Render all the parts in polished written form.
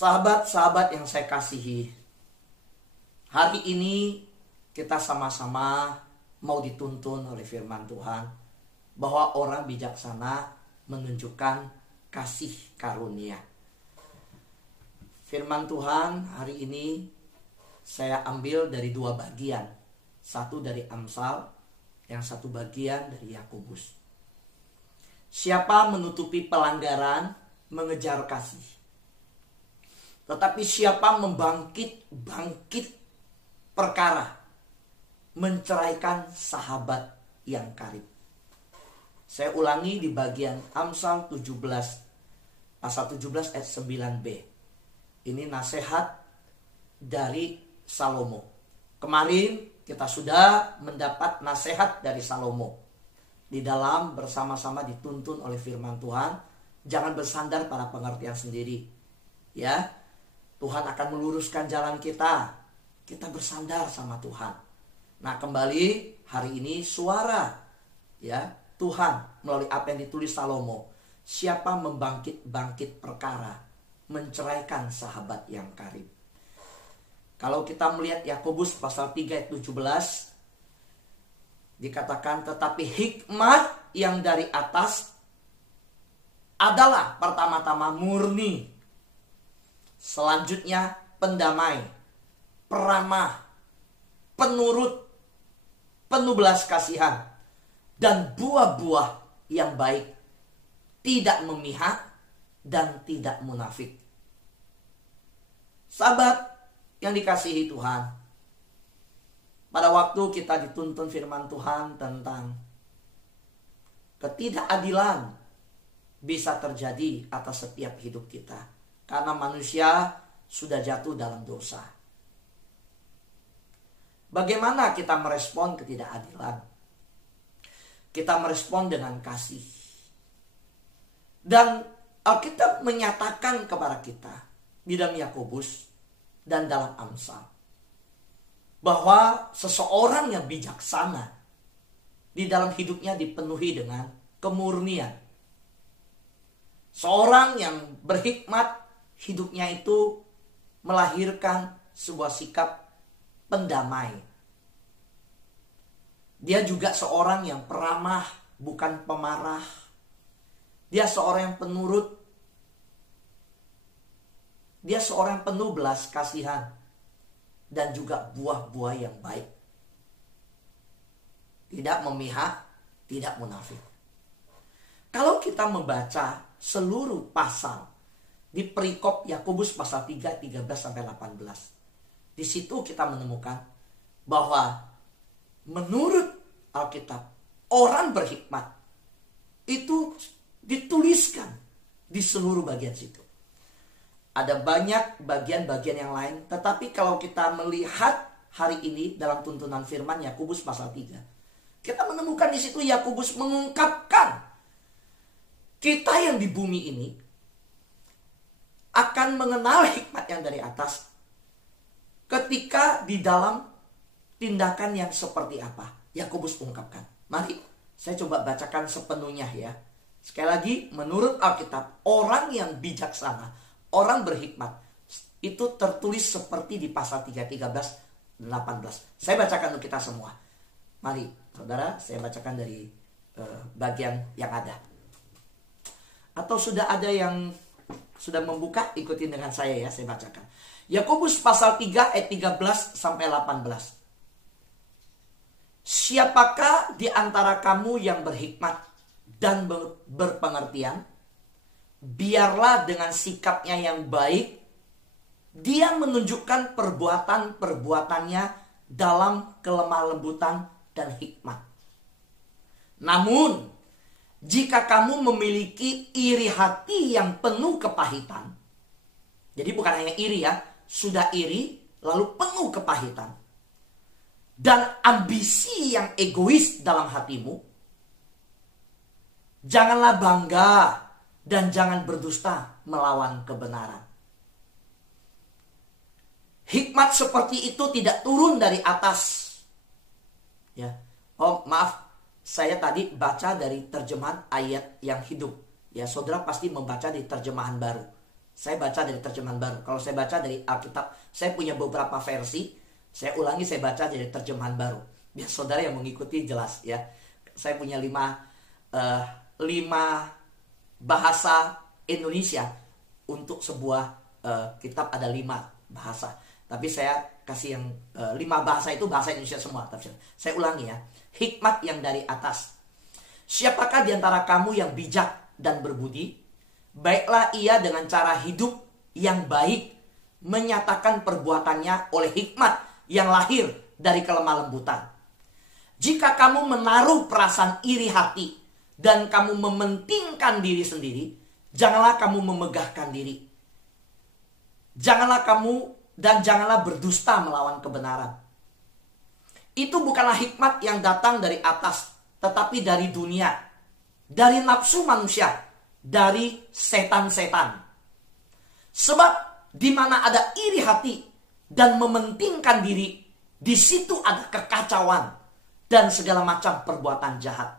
Sahabat-sahabat yang saya kasihi, hari ini kita sama-sama mau dituntun oleh firman Tuhan bahwa orang bijaksana menunjukkan kasih karunia. Firman Tuhan hari ini saya ambil dari dua bagian. Satu dari Amsal, yang satu bagian dari Yakobus. Siapa menutupi pelanggaran, mengejar kasih. Tetapi siapa bangkit perkara, menceraikan sahabat yang karib. Saya ulangi di bagian Amsal 17, pasal 17 ayat 9b. Ini nasihat dari Salomo. Kemarin kita sudah mendapat nasihat dari Salomo. Di dalam bersama-sama dituntun oleh firman Tuhan, jangan bersandar pada pengertian sendiri. Ya, Tuhan akan meluruskan jalan kita. Kita bersandar sama Tuhan. Nah, kembali hari ini suara ya Tuhan melalui apa yang ditulis Salomo. Siapa membangkit perkara, menceraikan sahabat yang karib. Kalau kita melihat Yakobus pasal 3 ayat 17, dikatakan tetapi hikmat yang dari atas adalah pertama-tama murni. Selanjutnya pendamai, peramah, penurut, penuh belas kasihan, dan buah-buah yang baik, tidak memihak dan tidak munafik. Sahabat yang dikasihi Tuhan, pada waktu kita dituntun firman Tuhan tentang ketidakadilan bisa terjadi atas setiap hidup kita, karena manusia sudah jatuh dalam dosa. Bagaimana kita merespon ketidakadilan? Kita merespon dengan kasih. Dan Alkitab menyatakan kepada kita di dalam Yakobus dan dalam Amsal bahwa seseorang yang bijaksana di dalam hidupnya dipenuhi dengan kemurnian. Seorang yang berhikmat, hidupnya itu melahirkan sebuah sikap pendamai. Dia juga seorang yang peramah, bukan pemarah. Dia seorang yang penurut. Dia seorang yang penuh belas kasihan. Dan juga buah-buah yang baik. Tidak memihak, tidak munafik. Kalau kita membaca seluruh pasal di perikop Yakobus pasal 3, 13 sampai 18. Di situ kita menemukan bahwa menurut Alkitab, orang berhikmat itu dituliskan di seluruh bagian situ. Ada banyak bagian-bagian yang lain, tetapi kalau kita melihat hari ini dalam tuntunan firman Yakobus pasal 3, kita menemukan di situ Yakobus mengungkapkan kita yang di bumi ini akan mengenal hikmat yang dari atas ketika di dalam tindakan yang seperti apa. Yakobus ungkapkan. Mari saya coba bacakan sepenuhnya ya. Sekali lagi, menurut Alkitab, orang yang bijaksana, orang berhikmat, itu tertulis seperti di pasal 3, 13, 18. Saya bacakan untuk kita semua. Mari, saudara, saya bacakan dari bagian yang ada. Atau sudah ada yang sudah membuka, ikutin dengan saya ya, saya bacakan. Yakobus pasal 3 ayat 13 sampai 18. Siapakah di antara kamu yang berhikmat dan berpengertian? Biarlah dengan sikapnya yang baik, dia menunjukkan perbuatan-perbuatannya dalam kelemah lembutan dan hikmat. Namun, jika kamu memiliki iri hati yang penuh kepahitan, jadi bukan hanya iri ya, sudah iri lalu penuh kepahitan, dan ambisi yang egois dalam hatimu, janganlah bangga dan jangan berdusta melawan kebenaran. Hikmat seperti itu tidak turun dari atas. Ya. Oh, maaf, saya tadi baca dari terjemahan ayat yang hidup. Ya, saudara pasti membaca di terjemahan baru. Saya baca dari terjemahan baru. Kalau saya baca dari Alkitab, saya punya beberapa versi. Saya ulangi, saya baca dari terjemahan baru. Biar saudara yang mengikuti jelas ya. Saya punya 5 bahasa Indonesia. Untuk sebuah kitab ada 5 bahasa. Tapi saya kasih yang 5 bahasa itu bahasa Indonesia semua. Saya ulangi ya. Hikmat yang dari atas. Siapakah di antara kamu yang bijak dan berbudi? Baiklah ia dengan cara hidup yang baik, menyatakan perbuatannya oleh hikmat yang lahir dari kelemah lembutan. Jika kamu menaruh perasaan iri hati dan kamu mementingkan diri sendiri, janganlah kamu memegahkan diri. Janganlah berdusta melawan kebenaran. Itu bukanlah hikmat yang datang dari atas, tetapi dari dunia, dari nafsu manusia, dari setan-setan. Sebab di mana ada iri hati dan mementingkan diri, di situ ada kekacauan dan segala macam perbuatan jahat.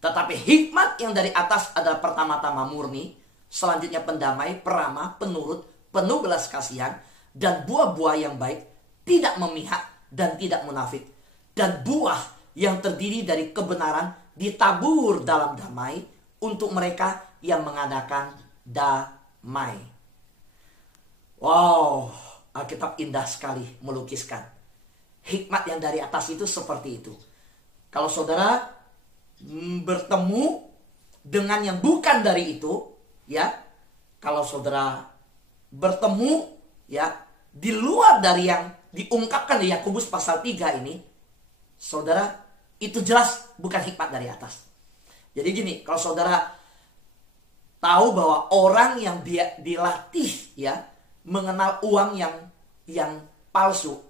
Tetapi hikmat yang dari atas adalah pertama-tama murni, selanjutnya pendamai, peramah, penurut, penuh belas kasihan, dan buah-buah yang baik, tidak memihak dan tidak munafik. Dan buah yang terdiri dari kebenaran ditabur dalam damai untuk mereka yang mengadakan damai. Wow, Alkitab indah sekali melukiskan. Hikmat yang dari atas itu seperti itu. Kalau saudara bertemu dengan yang bukan dari itu, ya, kalau saudara bertemu ya di luar dari yang diungkapkan di Yakobus pasal 3 ini, saudara, itu jelas bukan hikmat dari atas. Jadi gini, kalau saudara tahu bahwa orang yang dia dilatih ya mengenal uang yang palsu,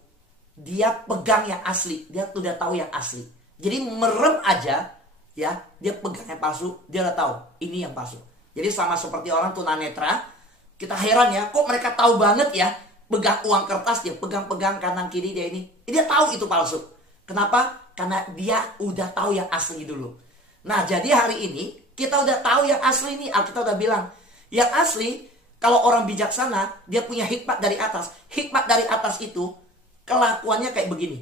dia pegang yang asli, dia sudah tahu yang asli. Jadi merem aja ya, dia pegang yang palsu, dia udah tahu ini yang palsu. Jadi sama seperti orang tunanetra, kita heran ya, kok mereka tahu banget ya, pegang uang kertas, dia pegang-pegang kanan kiri dia ini, dia tahu itu palsu. Kenapa? Karena dia udah tahu yang asli dulu. Nah, jadi hari ini kita udah tahu yang asli nih. Kita udah bilang, yang asli kalau orang bijaksana, dia punya hikmat dari atas. Hikmat dari atas itu kelakuannya kayak begini,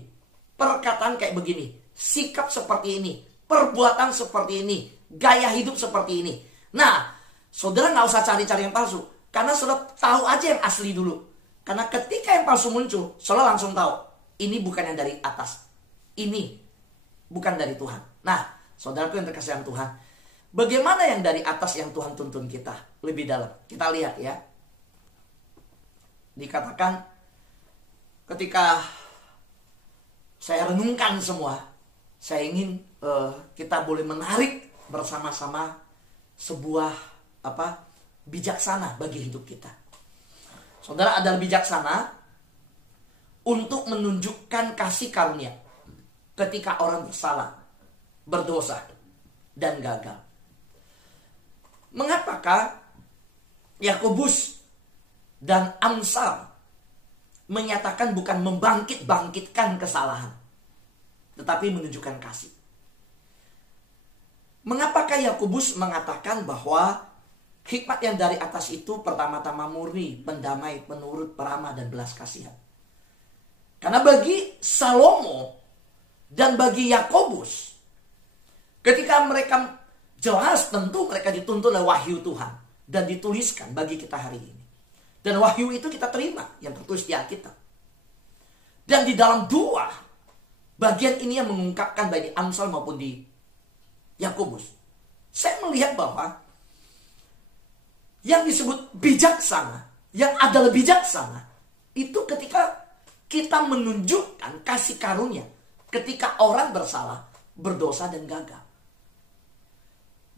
perkataan kayak begini, sikap seperti ini, perbuatan seperti ini, gaya hidup seperti ini. Nah, saudara nggak usah cari-cari yang palsu, karena saudara tahu aja yang asli dulu. Karena ketika yang palsu muncul, saudara langsung tahu ini bukan yang dari atas, ini bukan dari Tuhan. Nah, saudaraku yang terkasih dalam Tuhan, bagaimana yang dari atas yang Tuhan tuntun kita lebih dalam? Kita lihat ya. Dikatakan ketika saya renungkan semua, saya ingin kita boleh menarik bersama-sama sebuah bijaksana bagi hidup kita. Saudara adalah bijaksana untuk menunjukkan kasih karunia ketika orang bersalah, berdosa, dan gagal. Mengapakah Yakobus dan Amsal menyatakan bukan membangkit-bangkitkan kesalahan, tetapi menunjukkan kasih? Mengapakah Yakobus mengatakan bahwa hikmat yang dari atas itu pertama-tama murni, pendamai, penurut, peramah, dan belas kasihan? Karena bagi Salomo dan bagi Yakobus, ketika mereka jelas, tentu mereka dituntun oleh wahyu Tuhan dan dituliskan bagi kita hari ini. Dan wahyu itu kita terima yang tertulis di Alkitab. Dan di dalam dua bagian ini yang mengungkapkan baik di Amsal maupun di Yakobus, saya melihat bahwa yang disebut bijaksana, yang adalah bijaksana, itu ketika kita menunjukkan kasih karunia ketika orang bersalah, berdosa, dan gagal.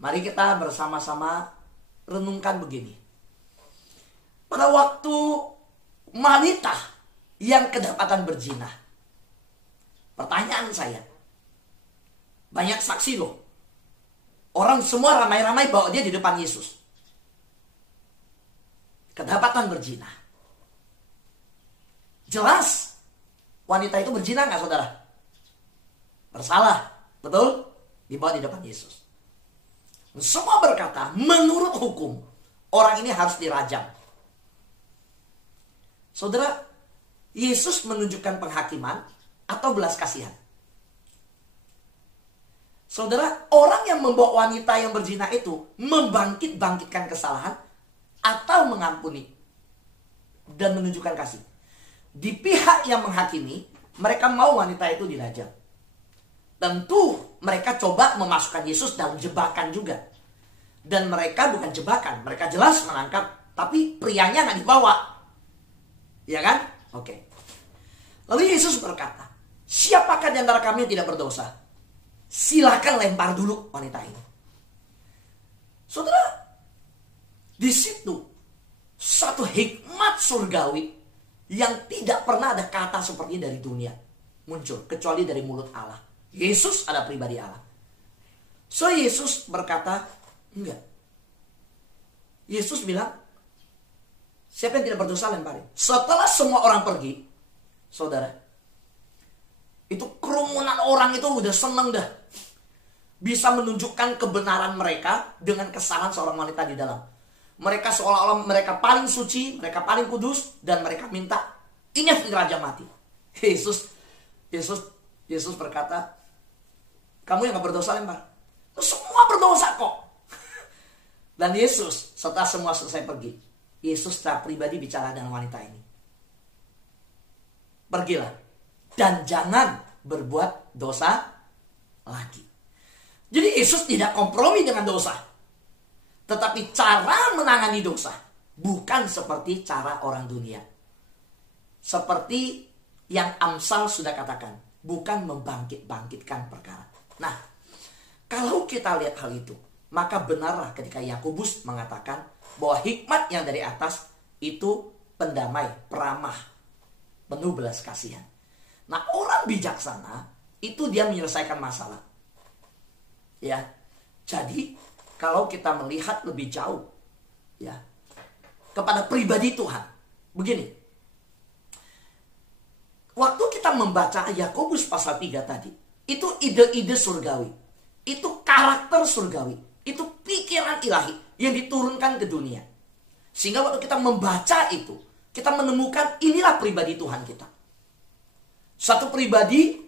Mari kita bersama-sama renungkan begini. Pada waktu wanita yang kedapatan berzina, pertanyaan saya, banyak saksi loh. Orang semua ramai-ramai bawa dia di depan Yesus. Kedapatan berzina. Jelas, wanita itu berzina nggak saudara? Bersalah, betul? Dibawa di depan Yesus. Semua berkata, menurut hukum, orang ini harus dirajam. Saudara, Yesus menunjukkan penghakiman atau belas kasihan? Saudara, orang yang membawa wanita yang berzina itu membangkitkan kesalahan atau mengampuni dan menunjukkan kasih. Di pihak yang menghakimi, mereka mau wanita itu dirajam. Tentu mereka coba memasukkan Yesus dalam jebakan juga. Dan mereka bukan jebakan, mereka jelas menangkap, tapi prianya nggak dibawa. Ya kan? Oke. Lalu Yesus berkata, siapakah di antara kami yang tidak berdosa? Silakan lempar dulu wanita ini. Saudara, di situ satu hikmat surgawi yang tidak pernah ada kata seperti dari dunia muncul, kecuali dari mulut Allah. Yesus ada pribadi Allah. So Yesus berkata, enggak. Yesus bilang, siapa yang tidak berdosa lemparin. Setelah semua orang pergi, saudara, itu kerumunan orang itu udah seneng dah. Bisa menunjukkan kebenaran mereka dengan kesalahan seorang wanita di dalam. Mereka seolah-olah mereka paling suci, mereka paling kudus, dan mereka minta ingat raja mati. Yesus berkata, kamu yang gak berdosa lempar. Semua berdosa kok. Dan Yesus setelah semua selesai pergi, Yesus secara pribadi bicara dengan wanita ini. Pergilah dan jangan berbuat dosa lagi. Jadi Yesus tidak kompromi dengan dosa. Tetapi cara menangani dosa bukan seperti cara orang dunia. Seperti yang Amsal sudah katakan, bukan membangkitkan perkara. Nah, kalau kita lihat hal itu, maka benarlah ketika Yakobus mengatakan bahwa hikmat yang dari atas itu pendamai, peramah, penuh belas kasihan. Nah, orang bijaksana itu dia menyelesaikan masalah. Ya. Jadi, kalau kita melihat lebih jauh ya kepada pribadi Tuhan. Begini. Waktu kita membaca Yakobus pasal 3 tadi, itu ide-ide surgawi. Itu karakter surgawi. Itu pikiran ilahi yang diturunkan ke dunia. Sehingga waktu kita membaca itu, kita menemukan inilah pribadi Tuhan kita. Satu pribadi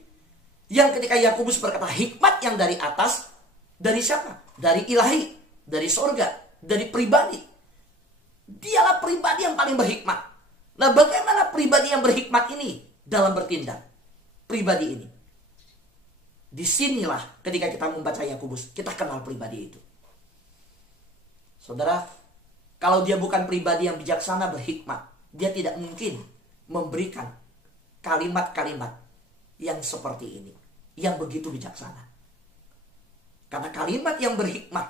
yang ketika Yakobus berkata hikmat yang dari atas, dari siapa? Dari ilahi, dari sorga, dari pribadi. Dialah pribadi yang paling berhikmat. Nah, bagaimana pribadi yang berhikmat ini dalam bertindak? Pribadi ini. Disinilah ketika kita membaca Yakobus, kita kenal pribadi itu. Saudara, kalau dia bukan pribadi yang bijaksana berhikmat, dia tidak mungkin memberikan kalimat-kalimat yang seperti ini, yang begitu bijaksana. Karena kalimat yang berhikmat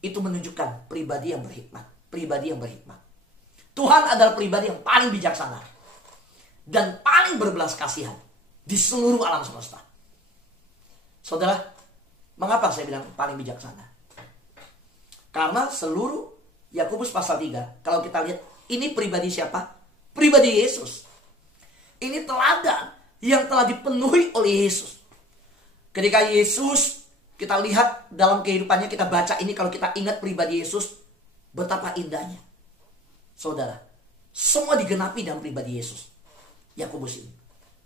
itu menunjukkan pribadi yang berhikmat, pribadi yang berhikmat. Tuhan adalah pribadi yang paling bijaksana dan paling berbelas kasihan di seluruh alam semesta. Saudara, mengapa saya bilang paling bijaksana? Karena seluruh Yakobus pasal 3, kalau kita lihat, ini pribadi siapa? Pribadi Yesus. Ini teladan yang telah dipenuhi oleh Yesus. Ketika Yesus, kita lihat dalam kehidupannya, kita baca ini, kalau kita ingat pribadi Yesus, betapa indahnya. Saudara, semua digenapi dalam pribadi Yesus. Yakobus ini.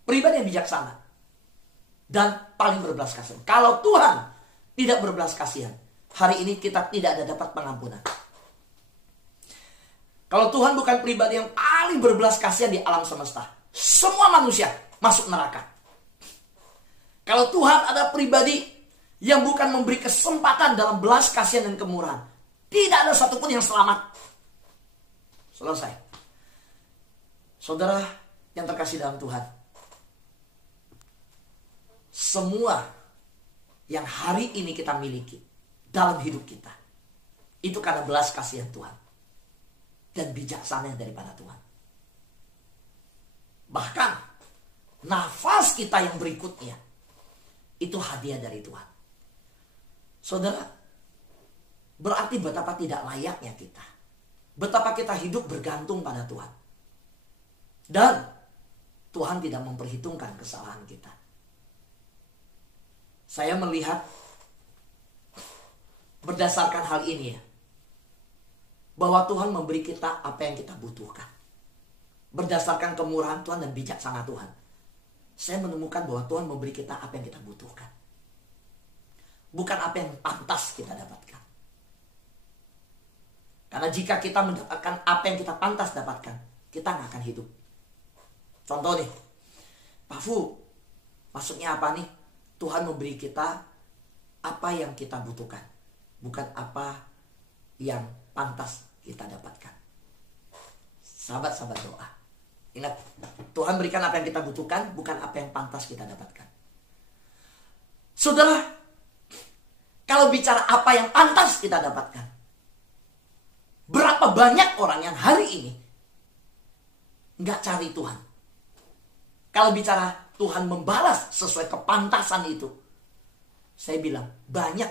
Pribadi yang bijaksana. Dan paling berbelas kasihan. Kalau Tuhan tidak berbelas kasihan, hari ini kita tidak ada dapat pengampunan. Kalau Tuhan bukan pribadi yang paling berbelas kasihan di alam semesta, semua manusia masuk neraka. Kalau Tuhan ada pribadi yang bukan memberi kesempatan dalam belas kasihan dan kemurahan, tidak ada satupun yang selamat. Selesai. Saudara yang terkasih dalam Tuhan, semua yang hari ini kita miliki dalam hidup kita, itu karena belas kasihan Tuhan dan bijaksana daripada Tuhan. Bahkan nafas kita yang berikutnya itu hadiah dari Tuhan. Saudara, berarti betapa tidak layaknya kita. Betapa kita hidup bergantung pada Tuhan. Dan Tuhan tidak memperhitungkan kesalahan kita. Saya melihat berdasarkan hal ini ya, bahwa Tuhan memberi kita apa yang kita butuhkan. berdasarkan kemurahan Tuhan dan bijaksana Tuhan, saya menemukan bahwa Tuhan memberi kita apa yang kita butuhkan, bukan apa yang pantas kita dapatkan. Karena jika kita mendapatkan apa yang kita pantas dapatkan, kita nggak akan hidup. Contoh nih, Pak Fu, maksudnya apa nih? Tuhan memberi kita apa yang kita butuhkan, bukan apa yang pantas kita dapatkan. Sahabat-sahabat doa, ingat, Tuhan berikan apa yang kita butuhkan, bukan apa yang pantas kita dapatkan. Saudara, kalau bicara apa yang pantas kita dapatkan, berapa banyak orang yang hari ini nggak cari Tuhan. Kalau bicara Tuhan membalas sesuai kepantasan itu, saya bilang banyak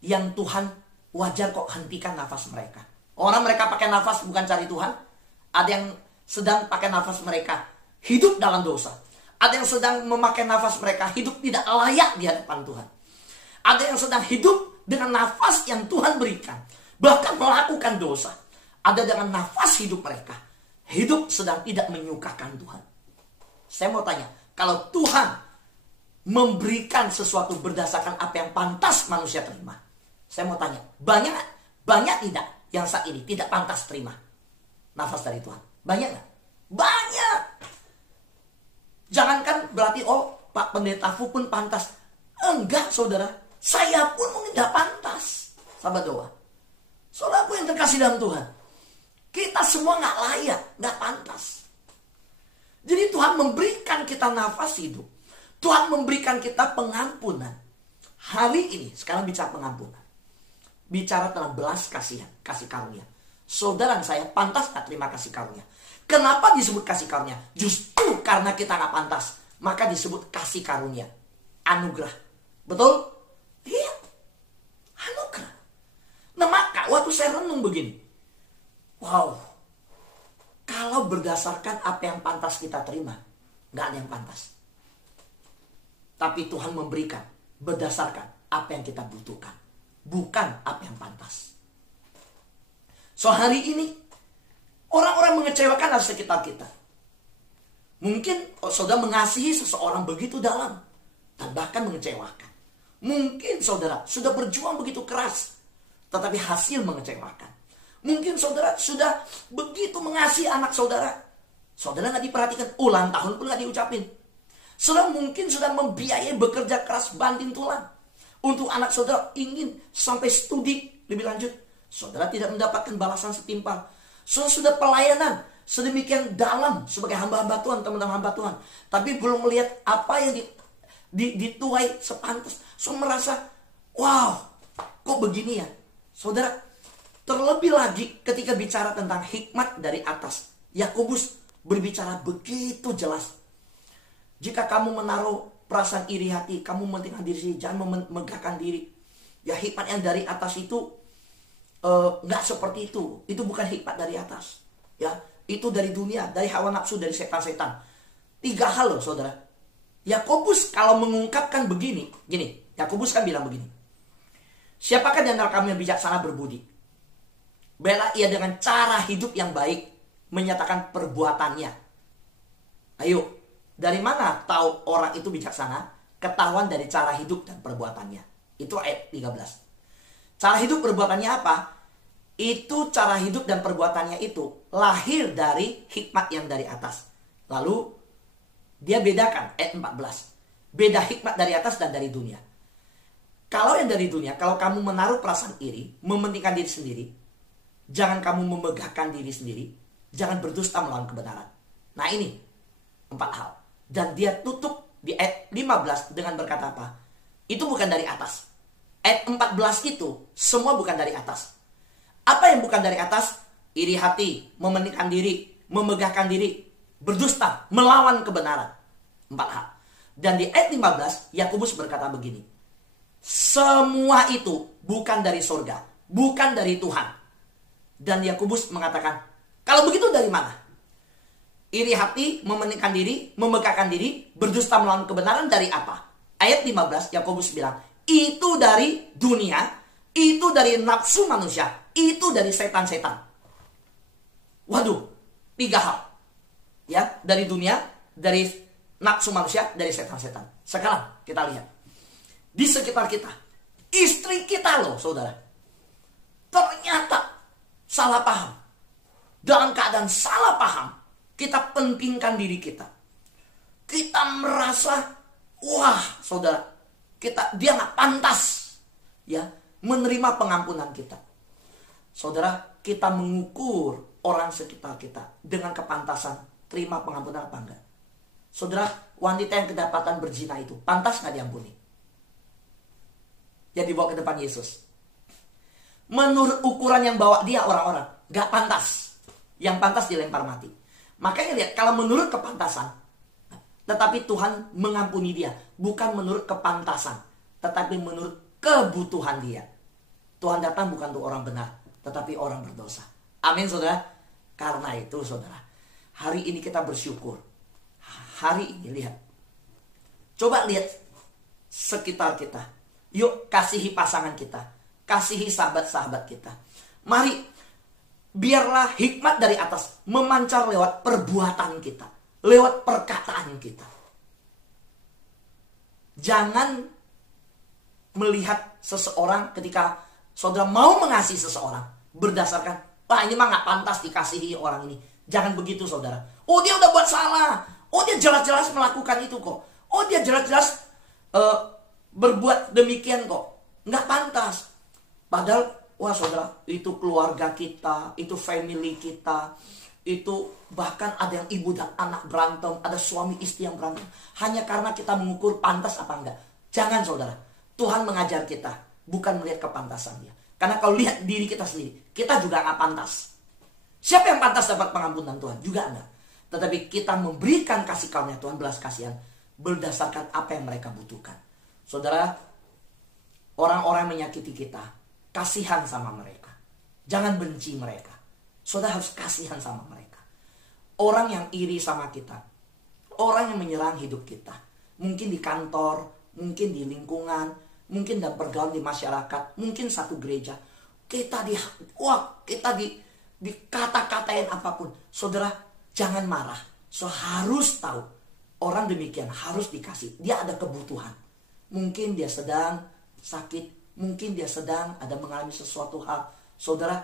yang Tuhan wajar kok hentikan nafas mereka. Orang mereka pakai nafas bukan cari Tuhan. Ada yang sedang pakai nafas mereka hidup dalam dosa. Ada yang sedang memakai nafas mereka hidup tidak layak di hadapan Tuhan. Ada yang sedang hidup dengan nafas yang Tuhan berikan, bahkan melakukan dosa. Ada dengan nafas hidup mereka hidup sedang tidak menyukakan Tuhan. Saya mau tanya, kalau Tuhan memberikan sesuatu berdasarkan apa yang pantas manusia terima, saya mau tanya, banyak tidak yang saat ini tidak pantas terima nafas dari Tuhan? Banyak nggak? Banyak. Jangankan berarti Pak Pendeta Fu pun pantas. Enggak, saudara, saya pun mungkin tidak pantas. Sahabat doa, saudaraku yang terkasih dalam Tuhan, kita semua nggak layak, nggak pantas. Jadi Tuhan memberikan kita nafas hidup, Tuhan memberikan kita pengampunan. Hari ini sekarang bicara pengampunan, bicara tentang belas kasihan, kasih karunia. Saudara saya pantas tak terima kasih karunia. Kenapa disebut kasih karunia? Justru karena kita gak pantas, maka disebut kasih karunia, anugerah. Betul? Iya, anugerah. Nah maka waktu saya renung begini, wow, kalau berdasarkan apa yang pantas kita terima, gak ada yang pantas. Tapi Tuhan memberikan berdasarkan apa yang kita butuhkan, bukan apa yang pantas. So hari ini orang-orang mengecewakan di sekitar kita. Mungkin saudara mengasihi seseorang begitu dalam dan bahkan mengecewakan. Mungkin saudara sudah berjuang begitu keras, tetapi hasil mengecewakan. Mungkin saudara sudah begitu mengasihi anak saudara, saudara nggak diperhatikan, ulang tahun pun nggak diucapin. Saudara mungkin sudah membiayai bekerja keras banting tulang untuk anak saudara ingin sampai studi lebih lanjut, saudara tidak mendapatkan balasan setimpal. Saudara sudah pelayanan sedemikian dalam sebagai hamba-hamba Tuhan, teman-teman hamba Tuhan, tapi belum melihat apa yang dituai sepantas. Saudara merasa, wow, kok begini ya? Saudara, terlebih lagi ketika bicara tentang hikmat dari atas, Yakobus berbicara begitu jelas. Jika kamu menaruh perasaan iri hati, kamu mementingkan diri sendiri, jangan memegahkan diri. Ya hikmat yang dari atas itu nggak seperti itu. Itu bukan hikmat dari atas. Ya, itu dari dunia, dari hawa nafsu, dari setan-setan. 3 hal loh saudara. Yakobus kalau mengungkapkan begini, gini, Yakobus kan bilang begini. Siapakah di antara kamu yang bijaksana berbudi? Bela ia dengan cara hidup yang baik, menyatakan perbuatannya. Ayo. Dari mana tahu orang itu bijaksana? Ketahuan dari cara hidup dan perbuatannya. Itu ayat 13. Cara hidup perbuatannya apa? Itu cara hidup dan perbuatannya itu lahir dari hikmat yang dari atas. Lalu dia bedakan ayat 14. Beda hikmat dari atas dan dari dunia. Kalau yang dari dunia, kalau kamu menaruh perasaan iri, mementingkan diri sendiri, jangan kamu memegahkan diri sendiri, jangan berdusta melawan kebenaran. Nah ini 4 hal. Dan dia tutup di ayat 15 dengan berkata apa? Itu bukan dari atas. Ayat 14 itu semua bukan dari atas. Apa yang bukan dari atas? Iri hati, mementingkan diri, memegahkan diri, berdusta, melawan kebenaran. 4 hal. Dan di ayat 15 Yakobus berkata begini. Semua itu bukan dari surga, bukan dari Tuhan. Dan Yakobus mengatakan, kalau begitu dari mana? Iri hati, mementingkan diri, memegahkan diri, berdusta melawan kebenaran dari apa? Ayat 15 Yakobus bilang, itu dari dunia, itu dari nafsu manusia, itu dari setan-setan. Waduh, 3 hal. Ya, dari dunia, dari nafsu manusia, dari setan-setan. Sekarang kita lihat di sekitar kita, istri kita loh saudara, ternyata salah paham. Dalam keadaan salah paham, kita pentingkan diri kita. Kita merasa, wah saudara, dia nggak pantas ya menerima pengampunan kita. Saudara, kita mengukur orang sekitar kita dengan kepantasan terima pengampunan apa enggak. Saudara, wanita yang kedapatan berzina itu pantas nggak diampuni? Yang dibawa ke depan Yesus. Menurut ukuran yang bawa dia orang-orang, nggak pantas. Yang pantas dilempar mati. Makanya lihat, kalau menurut kepantasan, tetapi Tuhan mengampuni dia. Bukan menurut kepantasan, tetapi menurut kebutuhan dia. Tuhan datang bukan untuk orang benar, tetapi orang berdosa. Amin saudara. Karena itu saudara, hari ini kita bersyukur. Hari ini lihat, coba lihat sekitar kita. Yuk kasihi pasangan kita, kasihi sahabat-sahabat kita. Mari, biarlah hikmat dari atas memancar lewat perbuatan kita, lewat perkataan kita. Jangan melihat seseorang ketika saudara mau mengasihi seseorang berdasarkan, wah ini mah gak pantas dikasihi orang ini. Jangan begitu saudara. Oh dia udah buat salah. Oh dia jelas-jelas melakukan itu kok. Oh dia jelas-jelas berbuat demikian kok. Nggak pantas. Padahal, wah saudara, itu keluarga kita, itu family kita, itu bahkan ada yang ibu dan anak berantem, ada suami istri yang berantem. Hanya karena kita mengukur pantas apa enggak. Jangan saudara. Tuhan mengajar kita, bukan melihat kepantasannya. Karena kalau lihat diri kita sendiri, kita juga nggak pantas. Siapa yang pantas dapat pengampunan Tuhan? Juga enggak. Tetapi kita memberikan kasih karunia Tuhan, belas kasihan, berdasarkan apa yang mereka butuhkan. Saudara, orang-orang menyakiti kita, kasihan sama mereka. Jangan benci mereka. Saudara harus kasihan sama mereka. Orang yang iri sama kita, orang yang menyerang hidup kita, mungkin di kantor, mungkin di lingkungan, mungkin dalam pergaulan di masyarakat, mungkin satu gereja, kita dikata-katain apapun. Saudara, jangan marah. So harus tahu, orang demikian harus dikasih. Dia ada kebutuhan. Mungkin dia sedang sakit, mungkin dia sedang ada mengalami sesuatu hal. Saudara,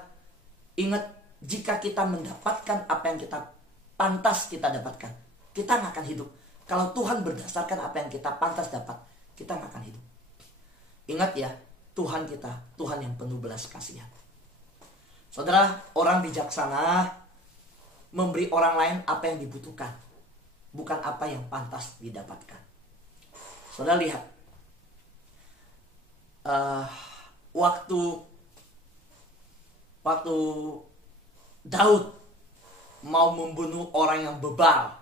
ingat, jika kita mendapatkan apa yang kita pantas kita dapatkan, kita nggak akan hidup. Kalau Tuhan berdasarkan apa yang kita pantas dapat, kita nggak akan hidup. Ingat ya, Tuhan kita, Tuhan yang penuh belas kasihan. Saudara, orang bijaksana memberi orang lain apa yang dibutuhkan, bukan apa yang pantas didapatkan. Saudara lihat, waktu Daud mau membunuh orang yang bebal,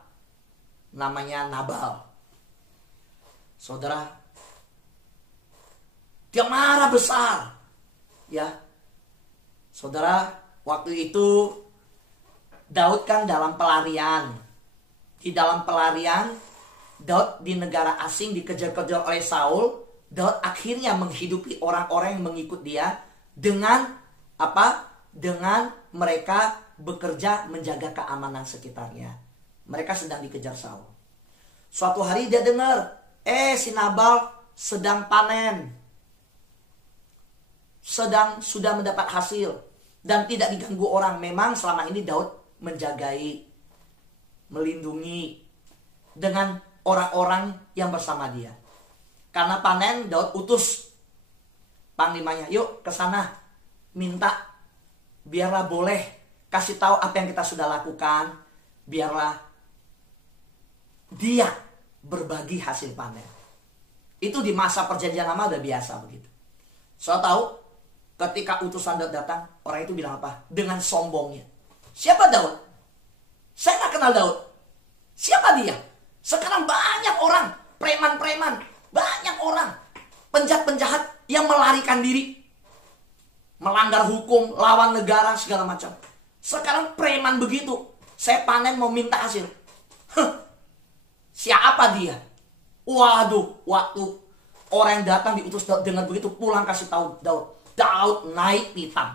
namanya Nabal. Saudara, dia marah besar, ya. Saudara, waktu itu Daud kan dalam pelarian. Di dalam pelarian, Daud di negara asing dikejar-kejar oleh Saul. Daud akhirnya menghidupi orang-orang yang mengikut dia dengan apa? Dengan mereka bekerja menjaga keamanan sekitarnya. Mereka sedang dikejar Saul. Suatu hari dia dengar, si Nabal sedang panen. Sudah mendapat hasil dan tidak diganggu orang. Memang selama ini Daud menjagai, melindungi dengan orang-orang yang bersama dia. Karena panen, Daud utus panglimanya, yuk ke sana, minta, biarlah boleh kasih tahu apa yang kita sudah lakukan, biarlah dia berbagi hasil panen. Itu di masa perjanjian lama udah biasa begitu. Saya tahu ketika utusan Daud datang, orang itu bilang apa? Dengan sombongnya. Siapa Daud? Saya gak kenal Daud. Siapa dia? Sekarang banyak orang, preman-preman, banyak orang, penjahat-penjahat yang melarikan diri, melanggar hukum, lawan negara, segala macam. Sekarang preman begitu. Saya panen mau minta hasil. Siapa dia? Waduh, waktu orang yang datang diutus Daud dengan begitu, pulang kasih tahu Daud. Daud naik pitam.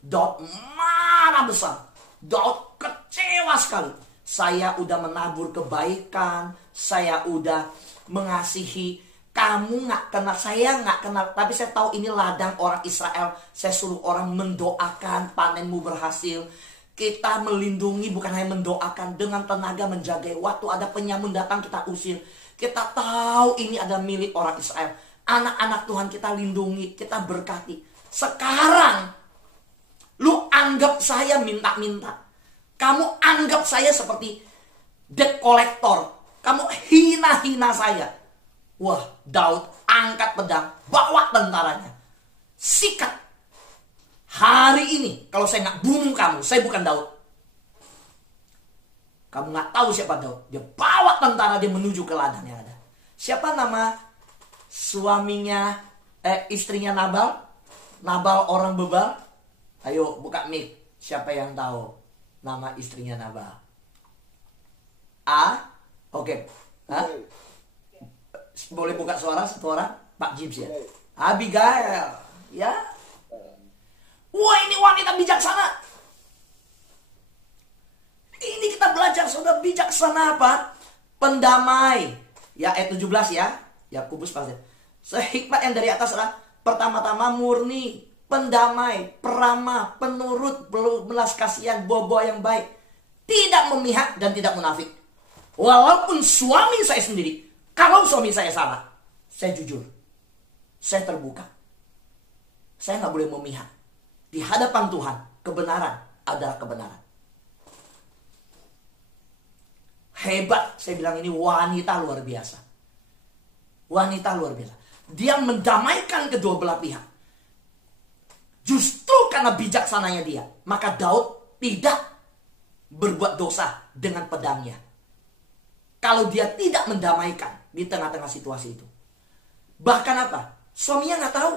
Daud marah besar. Daud kecewa sekali. sekali. Saya udah menabur kebaikan, saya udah mengasihi. Kamu gak kenal, saya gak kenal, tapi saya tahu ini ladang orang Israel. Saya suruh orang mendoakan panenmu berhasil. Kita melindungi, bukan hanya mendoakan, dengan tenaga menjaga. Waktu ada penyamun datang kita usir. Kita tahu ini ada milik orang Israel. Anak-anak Tuhan kita lindungi, kita berkati. Sekarang lu anggap saya minta-minta. Kamu anggap saya seperti debt collector. Kamu hina-hina saya. Wah, Daud angkat pedang, bawa tentaranya. Sikat. Hari ini kalau saya nggak bunuh kamu, saya bukan Daud. Kamu nggak tahu siapa Daud. Dia bawa tentara, dia menuju ke ladang yang ada. Siapa nama suaminya, istrinya Nabal? Nabal orang bebal. Ayo buka mic. Siapa yang tahu nama istrinya Nabal? Oke. Boleh buka suara satu orang? Pak James ya. Abigail. Ya. Wah, ini wanita bijaksana. Ini kita belajar, saudara, bijaksana apa? Pendamai. Ya, ayat 17 ya. Yakobus pasti. Sehikmat yang dari atas adalah pertama-tama murni, pendamai, peramah, penurut, belas kasihan, bobo yang baik, tidak memihak dan tidak munafik. Walaupun suami saya sendiri, kalau suami saya salah, saya jujur, saya terbuka, saya nggak boleh memihak. Di hadapan Tuhan, kebenaran adalah kebenaran. Hebat, saya bilang ini wanita luar biasa. Wanita luar biasa. Dia mendamaikan kedua belah pihak. Justru karena bijaksananya dia, maka Daud tidak berbuat dosa dengan pedangnya. Kalau dia tidak mendamaikan di tengah-tengah situasi itu. Bahkan apa? Suaminya nggak tahu.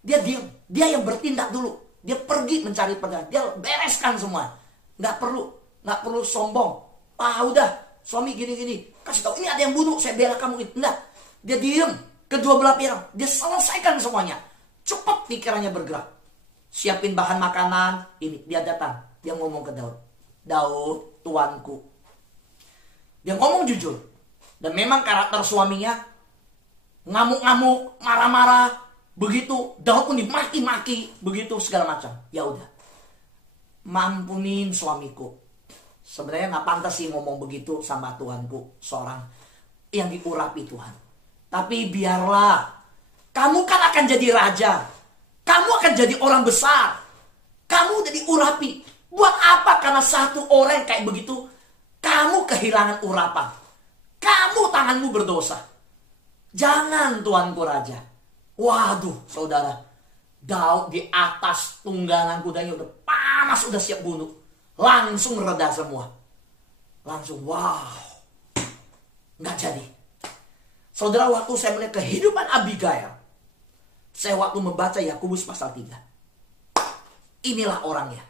Dia diam. Dia yang bertindak dulu. Dia pergi mencari pedang. Dia bereskan semua. Nggak perlu sombong. Udah, suami gini-gini. Kasih tahu, ini ada yang bunuh, saya bela kamu. Enggak. Dia diam. Kedua belah pihak. Dia selesaikan semuanya. Cepat pikirannya bergerak. Siapin bahan makanan. Ini, dia datang. Dia ngomong ke Daud. Daud, tuanku. Dia ngomong jujur. Dan memang karakter suaminya ngamuk-ngamuk, marah-marah. Begitu Daud pun dimaki-maki, begitu segala macam. Ya udah, mampunin suamiku. Sebenarnya nggak pantas sih ngomong begitu sama Tuhanku, seorang yang diurapi Tuhan. Tapi biarlah, kamu kan akan jadi raja, kamu akan jadi orang besar, kamu udah diurapi. Buat apa karena satu orang kayak begitu, kamu kehilangan urapan, kamu tanganmu berdosa. Jangan Tuanku raja. Waduh, saudara, Daud di atas tunggangan kudanya udah panas, udah siap bunuh. Langsung reda semua. Langsung, wow. Nggak jadi. Saudara, waktu saya melihat kehidupan Abigail, saya waktu membaca Yakobus pasal 3. Inilah orangnya.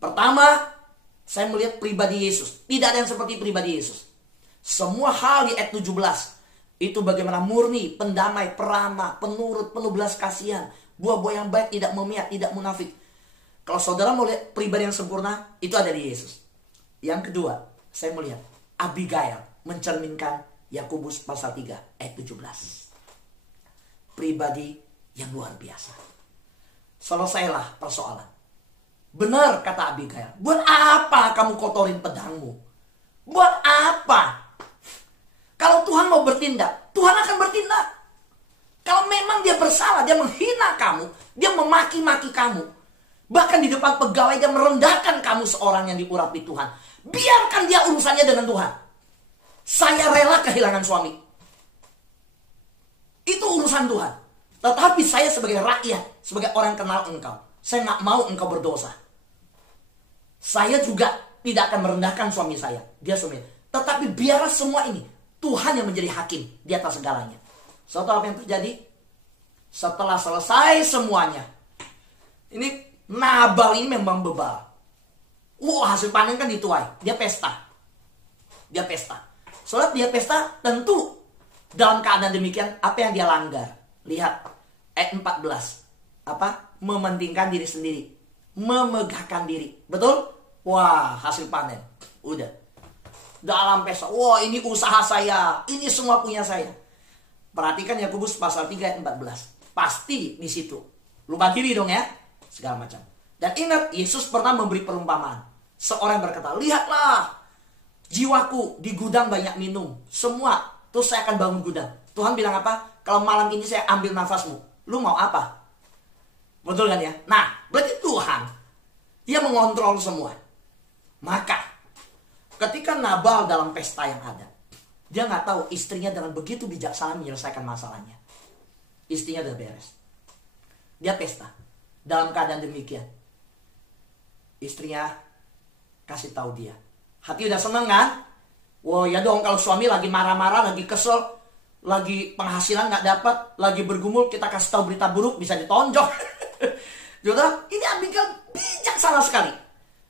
Pertama, saya melihat pribadi Yesus. Tidak ada yang seperti pribadi Yesus. Semua hal di ayat 17. Itu bagaimana murni, pendamai, peramah, penurut, penuh belas kasihan, buah-buah yang baik, tidak memihak, tidak munafik. Kalau saudara mau lihat pribadi yang sempurna, itu ada di Yesus. Yang kedua, saya melihat Abigail mencerminkan Yakobus pasal 3 ayat 17. Pribadi yang luar biasa. Selesailah persoalan. Benar kata Abigail, buat apa kamu kotorin pedangmu? Buat apa? Kalau Tuhan mau bertindak, Tuhan akan bertindak. Kalau memang dia bersalah, dia menghina kamu, dia memaki-maki kamu, bahkan di depan pegawai dia merendahkan kamu seorang yang diurapi Tuhan, biarkan dia urusannya dengan Tuhan. Saya rela kehilangan suami. Itu urusan Tuhan. Tetapi saya sebagai rakyat, sebagai orang yang kenal engkau, saya gak mau engkau berdosa. Saya juga tidak akan merendahkan suami saya, dia suami. Tetapi biarlah semua ini Tuhan yang menjadi hakim di atas segalanya. Saudara, apa yang terjadi? Setelah selesai semuanya, ini Nabal ini memang bebal. Hasil panen kan dituai. Dia pesta. Soalnya dia pesta, tentu dalam keadaan demikian, apa yang dia langgar? Lihat ayat 14. Apa? Mementingkan diri sendiri, memegahkan diri. Betul? Hasil panen. Udah. Dalam pesta, wah ini usaha saya, ini semua punya saya. Perhatikan Yakobus pasal 3 ayat 14. Pasti di situ. Lupa diri dong ya. Segala macam. Dan ingat, Yesus pernah memberi perumpamaan. Seorang berkata, lihatlah, jiwaku di gudang banyak minum. Semua, terus saya akan bangun gudang. Tuhan bilang apa? Kalau malam ini saya ambil nafasmu, lu mau apa? Betul kan ya? Nah, berarti Tuhan, dia mengontrol semua. Maka, ketika Nabal dalam pesta yang ada, dia nggak tahu istrinya dengan begitu bijaksana menyelesaikan masalahnya. Istrinya udah beres. Dia pesta. Dalam keadaan demikian, istrinya kasih tahu dia. Hati udah seneng kan? Wah ya dong, kalau suami lagi marah-marah, lagi kesel, lagi penghasilan nggak dapat, lagi bergumul, kita kasih tahu berita buruk, bisa ditonjok. Saudara, ini Abigail bijaksana sekali.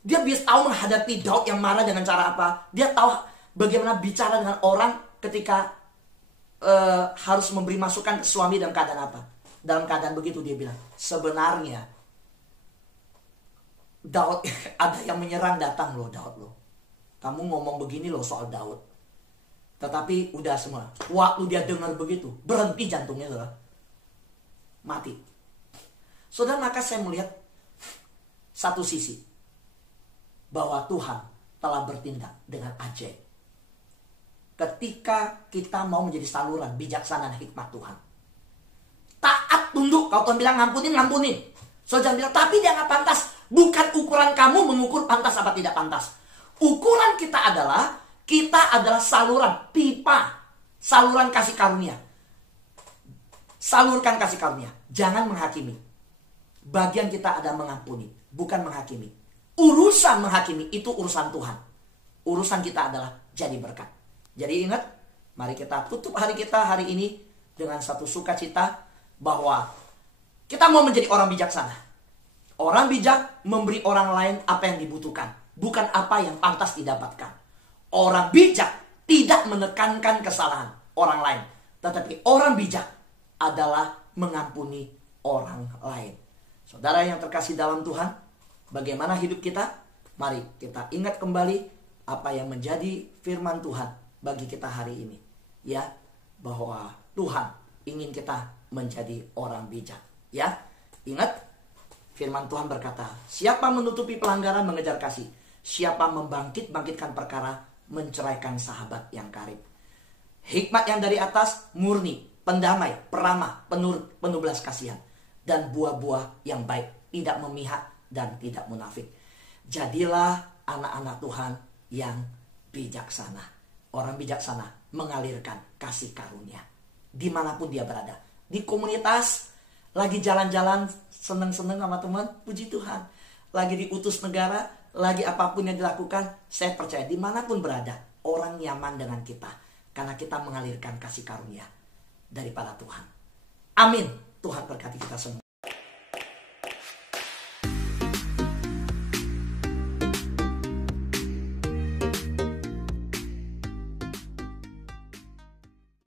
Dia bisa tahu menghadapi Daud yang marah dengan cara apa. Dia tahu bagaimana bicara dengan orang ketika harus memberi masukan ke suami dalam keadaan apa. Dalam keadaan begitu dia bilang, sebenarnya Daud, ada yang menyerang datang loh Daud loh. Kamu ngomong begini loh soal Daud. Tetapi udah semua. Waktu dia dengar begitu, berhenti jantungnya saudara. Mati. Saudara, maka saya melihat satu sisi. Bahwa Tuhan telah bertindak dengan ajaib. Ketika kita mau menjadi saluran bijaksana dan hikmat Tuhan. Taat, tunduk. Kalau Tuhan bilang ngampunin, ngampunin. Saudara bilang, tapi dia gak pantas. Bukan ukuran kamu mengukur pantas apa tidak pantas. Ukuran kita adalah saluran, pipa. Saluran kasih karunia. Salurkan kasih karunia. Jangan menghakimi. Bagian kita ada mengampuni, bukan menghakimi. Urusan menghakimi itu urusan Tuhan. Urusan kita adalah jadi berkat. Jadi ingat, mari kita tutup hari kita hari ini dengan satu sukacita bahwa kita mau menjadi orang bijaksana. Orang bijak memberi orang lain apa yang dibutuhkan, bukan apa yang pantas didapatkan. Orang bijak tidak menekankan kesalahan orang lain, tetapi orang bijak adalah mengampuni orang lain. Saudara yang terkasih dalam Tuhan, bagaimana hidup kita? Mari kita ingat kembali apa yang menjadi firman Tuhan bagi kita hari ini. Ya, bahwa Tuhan ingin kita menjadi orang bijak. Ya, ingat firman Tuhan berkata, siapa menutupi pelanggaran mengejar kasih, siapa membangkitkan perkara menceraikan sahabat yang karib. Hikmat yang dari atas murni, pendamai, peramah, penuh belas kasihan, dan buah-buah yang baik, tidak memihak dan tidak munafik. Jadilah anak-anak Tuhan yang bijaksana. Orang bijaksana mengalirkan kasih karunia dimanapun dia berada. Di komunitas, lagi jalan-jalan seneng-seneng sama teman, puji Tuhan. Lagi diutus negara, lagi apapun yang dilakukan, saya percaya dimanapun berada, orang nyaman dengan kita. Karena kita mengalirkan kasih karunia daripada Tuhan. Amin. Tuhan berkati kita semua.